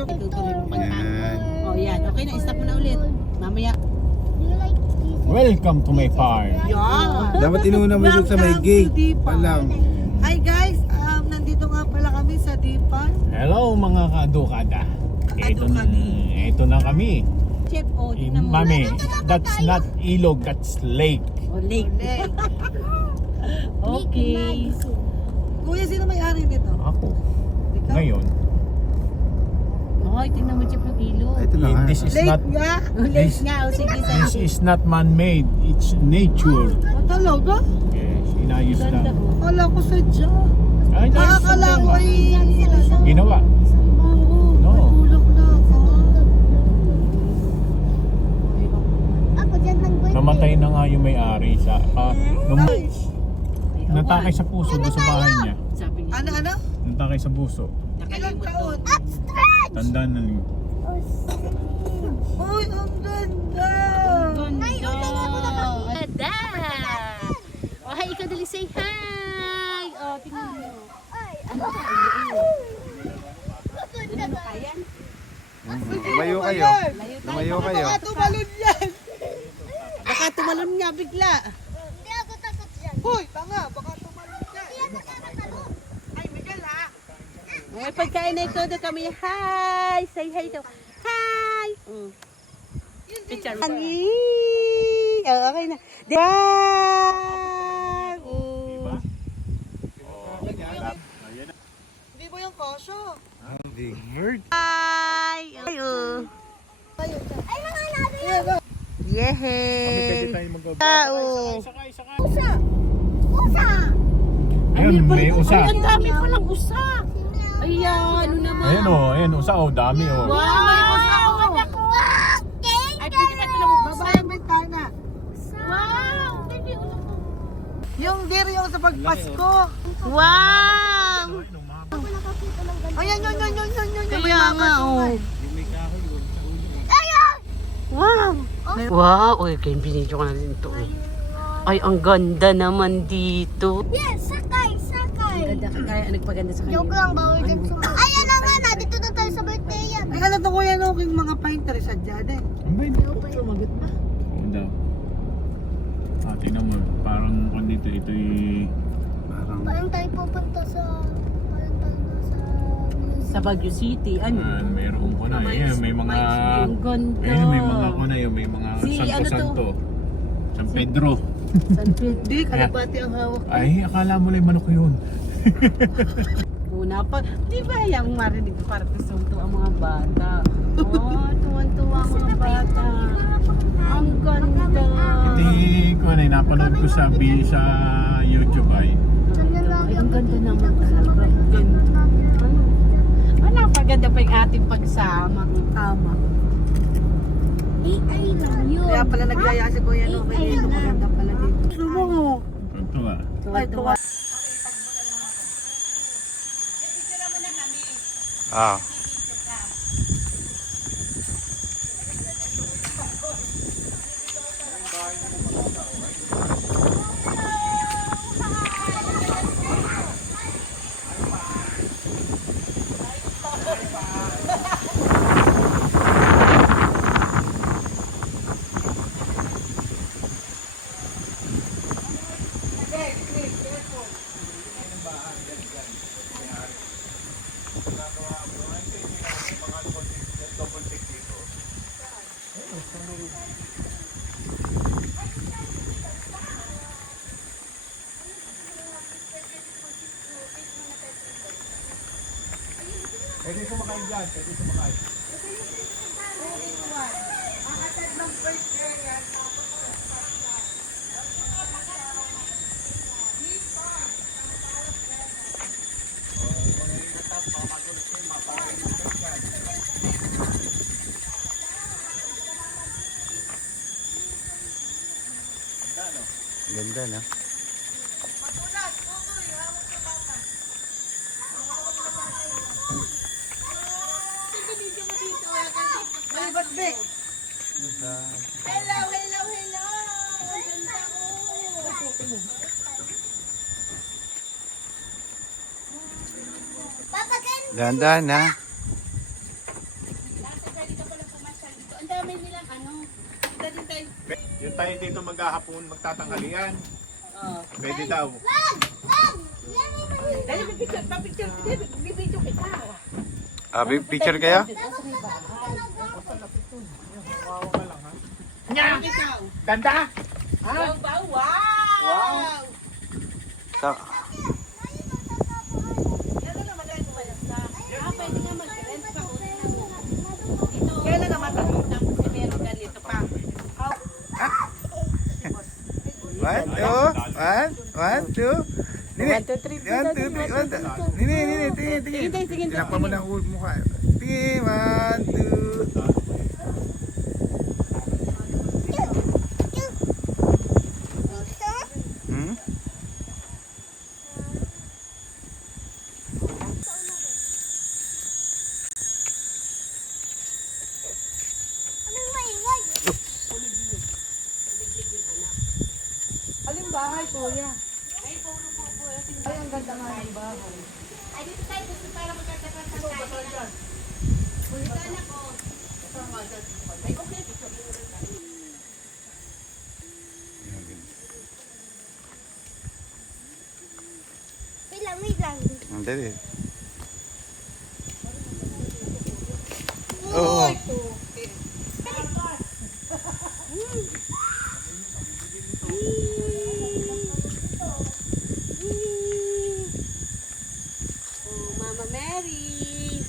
video. Tutuloy mo pagka. Yan. Oh, yan. Okay na, stop mo na ulit. Mamaya. Welcome to my farm. Yan. Dapat inuna mo dun sa may Welcome gate. to Dipa. Palang. Hi guys, nandito nga pala kami sa Dipan. Hello mga kadukada. Ito na kami. Chef, oh, tignan mo. Mami, that's not ilog, that's lake. Oh, lake. Okay. Kuya, sino may-ari nito? Ako. Ikaw? Ngayon, Oh, tignan mo, Chef, yung ilog. Ito na nga. this is Late not nga. Lake nga, oh, sige, this sige. is not man-made, it's nature. Oh, talaga? Yes, inayos Ganda, lang. oh. Kala ko sadya. Ay, Nakakala ko ay... ginawa. Oo, No. may tulak na ako. Namatay na nga yung may-ari sa nung Ay, natakay sa puso doon sa bahay niya. Sabi niya. ano? Natakay sa puso. Ilang Nakalimot taon? to. Tanda na yun. Uy, ang ganda! Ganda! Oh, hi, ikaw dali, say hi! Oh, tingnan mo. Ano kaya? Lumayo kayo. Lumayo kayo. Baka tumalon yan! Baka tumalon nga bigla. Hindi ako takot dyan. Hoy, tanga, baka tumalon yan. Ay, Miguel ha! May pagkain na ito daw kami. Hi! Say hi daw. Hi! Picture. Hi! Oh, okay na. Wow! Diba? Hindi mo yung kosyo. Ang big bird. Hi! Ayo! Ay, mga nabi yan. Kami pwede Yehey! tayo mag-go. Tao! Sakay. Usa! Usa! Ayun, may usa. Ay, ang dami palang usa! Ayan, ano naman? Ayun o, ayun, usa o, dami o. Wow! Ay, pwede ka pala mag-usa. Baba yung bintana. Wow! Baby, ulang mo. Yung deer yung sa pagpasko. Wow! Ayan, yun. Kaya nga, oh. Wow! Wow! Uy, kaya binidyo ko na rin ito. Ay, ang ganda naman dito. Yes, sakay! Ganda, kaya nagpaganda sa Joke kanya. lang, bawal dyan sumunod. Ayan na nga na, dito na tayo sa birthday yan. Ay, alam to kuya no, yung mga painter sa dyan eh. Ang ba yun? Sumagot pa. Oo daw. Tingnan mo, parang kung dito, ito'y... Parang tayo pupunta sa... Parang tayo sa... Sa Baguio City, ano? Mayroon ko na. Ayun, may mga... Ang ganda. Ayun, may mga ko na yun. May mga Si, ano to? santo-santo. San Pedro. San Pedro. Hindi, kalapati ang hawak. Ay, akala mo lang manok yun. Una pa, di ba yung marinig ko para tusunto ang mga bata? Oh, tuwan-tuwa ang mga bata. Ang ganda. Hindi ko na, napanood ko sa YouTube ay. Ay, ang ganda naman talaga. Ganda. Ano pa ganda pa yung ating pagsama. Tama. AI lang yun. Kaya pala nagyaya si kuya no, kaya dito maganda pala dito. Gusto mo. Ito ah. Tuwa-tuwa. Ah. Pwede sumakay dyan, pwede sumakay. Ganda na. Ay, ba't be? Hello! Ganda ko! Papa, Dahan-dahan ha. kami nilang ano. Dali tayo. Yung tayo dito maghahapon, magtatanghalian. Oh. Pwede daw. Dali, picture. Papicture. Bibidyo kita. Picture kayo? Nya! Ikaw. Ganda! Wow, wow, wow! Sa Yan na naman rin sa... Pwede nga mag-rent pa. Kailan naman tayo? Tapos meron ganito pa. One, two. Nini. 1, 2, 3. 1, 2, 3. Nini, tingin. Sige. Tinakpan mo ng mukha. Tingin, 1, 2. Hmm? Anong maingay? Aling bahay, kuya? Ay, ang ganda nga ng bahay. Ay, dito tayo. Gusto para magkakaroon ng kain. Punta na ko. Ay, okay. Wait lang. Ang dali. Oo. Oh, Mama Mary.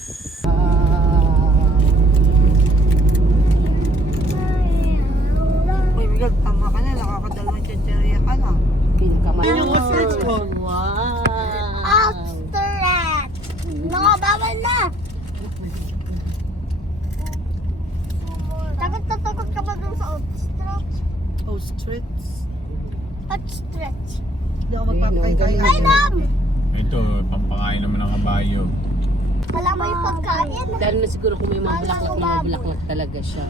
Uy, Miguel, tama ka na. Nakakadalawang chichirya ka na. Pinakamalaki. Wow. Wow. Ostrich! Nakabawal na! Takot ka ba dun sa ostrich? Ostrich. Ostrich. Hindi ako magpapakay. Ay, Dam! Ito, pampakain naman ng kabayo. Wala mo yung pagkain. Dahil na siguro kung may mga bulaklak talaga siya.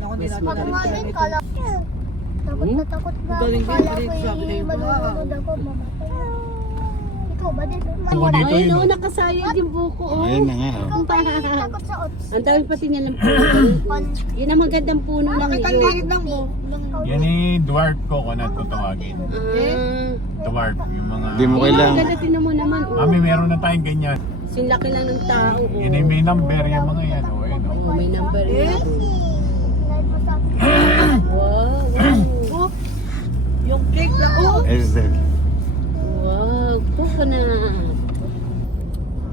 Ako Mas nila Pagkain, kala takot na takot na. Galing din, Kala galing. ko Sabi na yung manunod ako, mamatay. Ikaw ba din? Ako dito Ay, yun. no, nakasayad yung buko. Oh. Ayun na nga. Ikaw ba yung takot sa ostrich? Ang dami pati niya ng puno. Yun ang magandang puno lang Ay, yun. tangigid ng mo. Yan eh, dwarf coconut kung tawagin. Dwarf, yung mga... Hindi mo kailangan. Ang ganda tinan mo naman. Oh. Mami, meron na tayong ganyan. Sinlaki lang ng tao. Oh. Yan eh, may number yung mga yan. O, ayun, o. Oh, may number yan. Dahil po sa Wow. Yung cake lang. Oh! Esel. Wow. Coconut.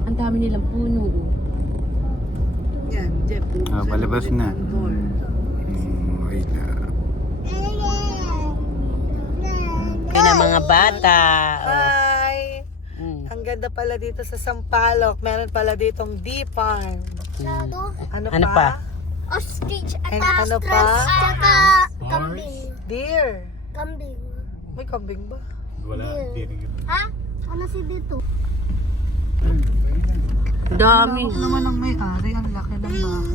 Ang dami nilang puno. Oh. Yan, Jeff. Palabas na. Wait na. Yun ang mga bata. Hi! Mm. Ang ganda pala dito sa Sampaloc. Meron pala ditong D-Farm. Ano Ano pa? Ostrich at And ano pa? Tsaka kambing. Deer. Kambing. May kambing ba? Wala, hindi rin. Ha? Ano si dito? Dami. Ako naman ang may-ari. Ang laki ng bahay.